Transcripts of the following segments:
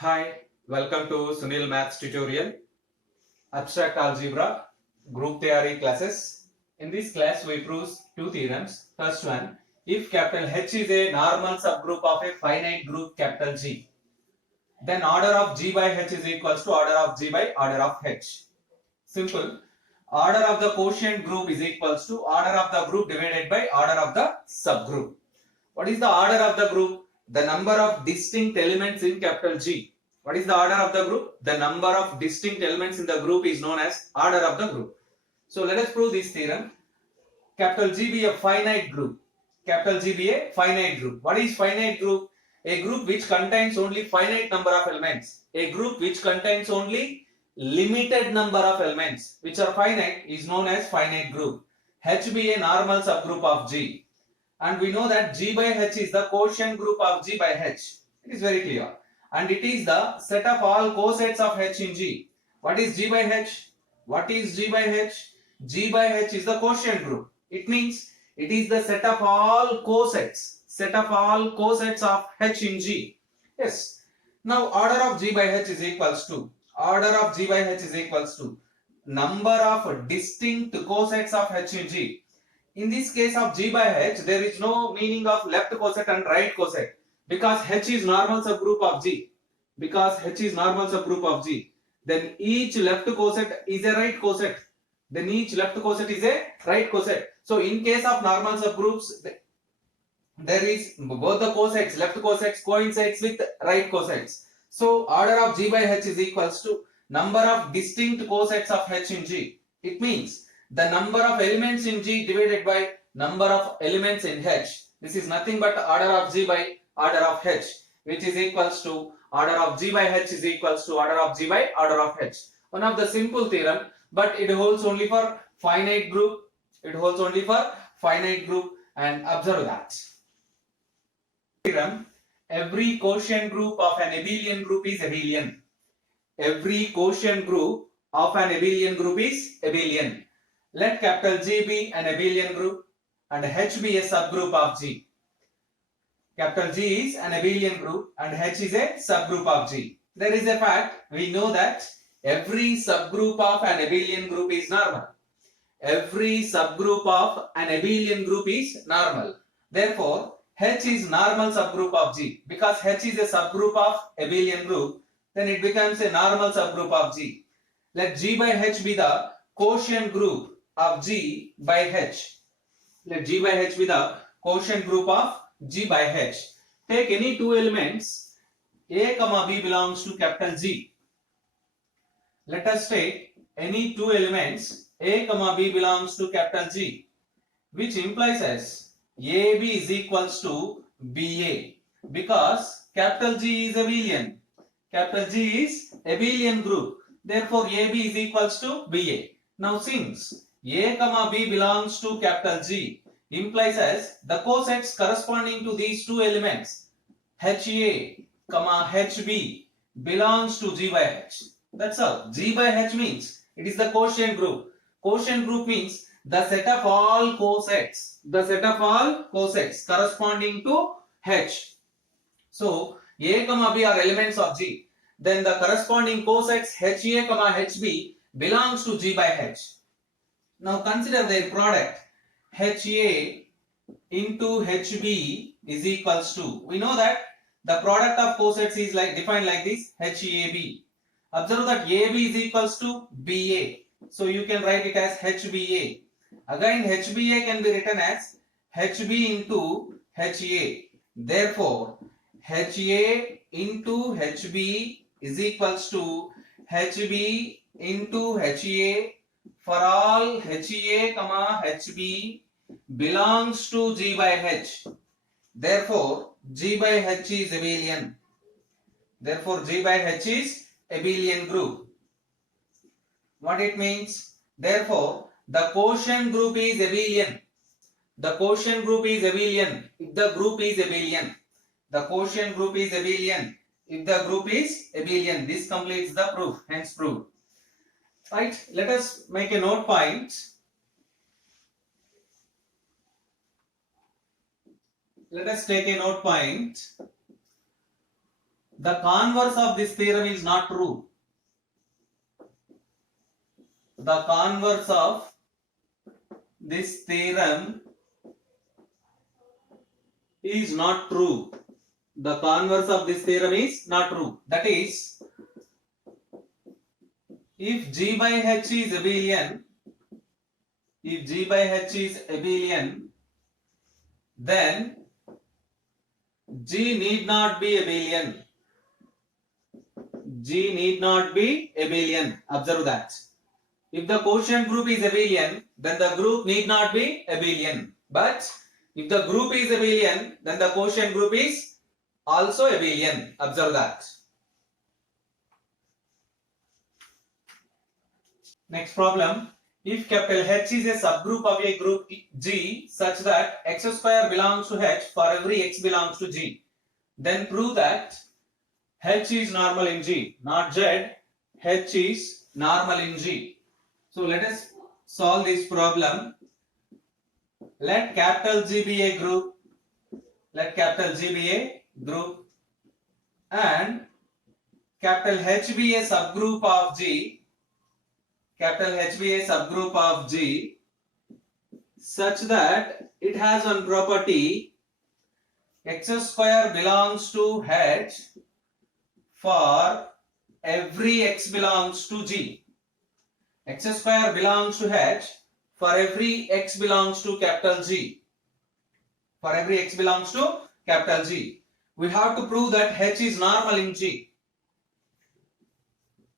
Hi, welcome to Sunil Maths tutorial, Abstract Algebra, Group Theory classes. In this class, we prove two theorems. First one, if capital H is a normal subgroup of a finite group capital G, then order of G by H is equals to order of G by order of H. Simple. Order of the quotient group is equals to order of the group divided by order of the subgroup. What is the order of the group? The number of distinct elements in capital G. What is the order of the group? The number of distinct elements in the group is known as order of the group. So let us prove this theorem. Capital G be a finite group. Capital G be a finite group. What is finite group? A group which contains only finite number of elements. A group which contains only limited number of elements which are finite is known as finite group. H be a normal subgroup of G. And we know that G by H is the quotient group of G by H. It is very clear. And it is the set of all cosets of H in G. What is G by H? What is G by H? G by H is the quotient group. It means it is the set of all cosets. Set of all cosets of H in G. Yes. Now order of G by H is equals to order of G by H is equals to number of distinct cosets of H in G. In this case of G by H, there is no meaning of left coset and right coset because H is normal subgroup of G. Because H is normal subgroup of G, then each left coset is a right coset. Then each left coset is a right coset. So in case of normal subgroups, there is both the cosets, left cosets coincides with right cosets. So order of G by H is equals to number of distinct cosets of H in G. It means the number of elements in G divided by number of elements in H. This is nothing but order of G by order of H, which is equals to order of G by H is equals to order of G by order of H. One of the simple theorem, but it holds only for finite group. It holds only for finite group, and observe that. Theorem: every quotient group of an abelian group is abelian. Every quotient group of an abelian group is abelian. Let capital G be an abelian group and H be a subgroup of G. Capital G is an abelian group and H is a subgroup of G. There is a fact, we know that every subgroup of an abelian group is normal. Every subgroup of an abelian group is normal. Therefore, H is normal subgroup of G. Because H is a subgroup of abelian group, then it becomes a normal subgroup of G. Let G by H be the quotient group of G by H. Let G by H be the quotient group of G by H. Take any two elements, A comma B belongs to capital G. Let us take any two elements, A comma B belongs to capital G, which implies as AB is equals to BA, because capital G is abelian. Capital G is abelian group. Therefore, AB is equals to BA. Now, since A comma B belongs to capital G implies as the cosets corresponding to these two elements HA comma HB belongs to G by H. That's all. G by H means it is the quotient group. Quotient group means the set of all cosets. The set of all cosets corresponding to H. So A comma B are elements of G. Then the corresponding cosets HA comma HB belongs to G by H. Now consider their product. HA into HB is equals to, we know that the product of cosets is like defined like this, HAB. Observe that AB is equals to BA. So you can write it as HBA. Again HBA can be written as HB into HA. Therefore HA into HB is equals to HB into HA for all HA comma HB belongs to G by H. Therefore G by H is abelian. Therefore G by H is abelian group. What it means? Therefore the quotient group is abelian. The quotient group is abelian if the group is abelian. The quotient group is abelian if the group is abelian. This completes the proof, hence proved. Right, let us make a note point. Let us take a note point. The converse of this theorem is not true. The converse of this theorem is not true. The converse of this theorem is not true. That is, if G by H is abelian, if G by H is abelian, then G need not be abelian. G need not be abelian. Observe that. If the quotient group is abelian, then the group need not be abelian. But if the group is abelian, then the quotient group is also abelian. Observe that. Next problem. If capital H is a subgroup of a group G such that x square belongs to H for every x belongs to G, then prove that H is normal in G, not Z. H is normal in G. So let us solve this problem. Let capital G be a group. Let capital G be a group and capital H be a subgroup of G. Capital H be a subgroup of G such that it has one property: x square belongs to H for every x belongs to G. X square belongs to H for every x belongs to capital G. For every x belongs to capital G. We have to prove that H is normal in G.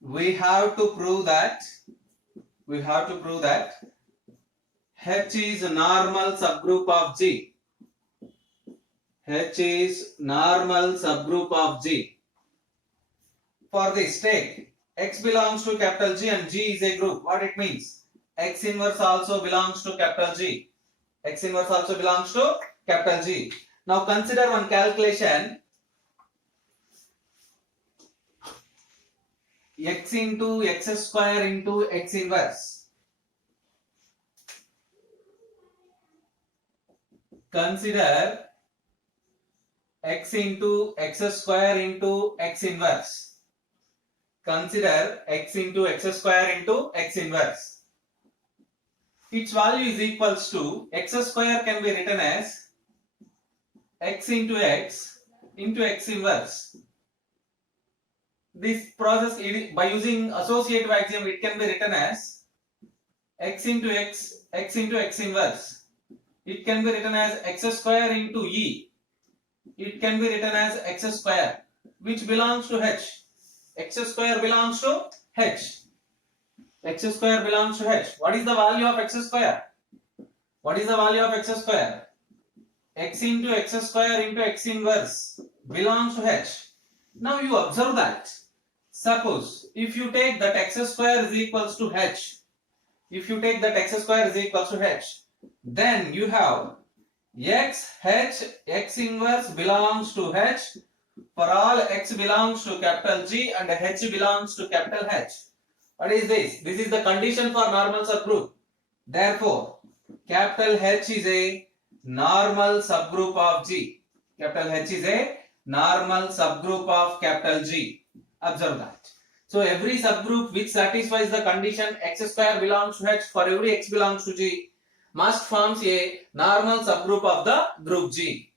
We have to prove that H is a normal subgroup of G. H is normal subgroup of G. For this, take x belongs to capital G and G is a group. What it means? X inverse also belongs to capital G. X inverse also belongs to capital G. Now consider one calculation. X into x square into x inverse. Consider x into x square into x inverse. Consider x into x square into x inverse. Its value is equals to x square can be written as x into x inverse. This process, by using associative axiom, it can be written as x into x inverse. It can be written as x square into e. It can be written as x square, which belongs to H. X square belongs to H. X square belongs to H. What is the value of x square? What is the value of x square? X into x square into x inverse belongs to H. Now you observe that. Suppose if you take that x square is equals to H. If you take that x square is equals to H, then you have x inverse belongs to H for all x belongs to capital G and H belongs to capital H. What is this? This is the condition for normal subgroup. Therefore, capital H is a normal subgroup of G. Capital H is a normal subgroup of capital G. Observe that. So every subgroup which satisfies the condition x square belongs to H for every x belongs to G must forms a normal subgroup of the group G.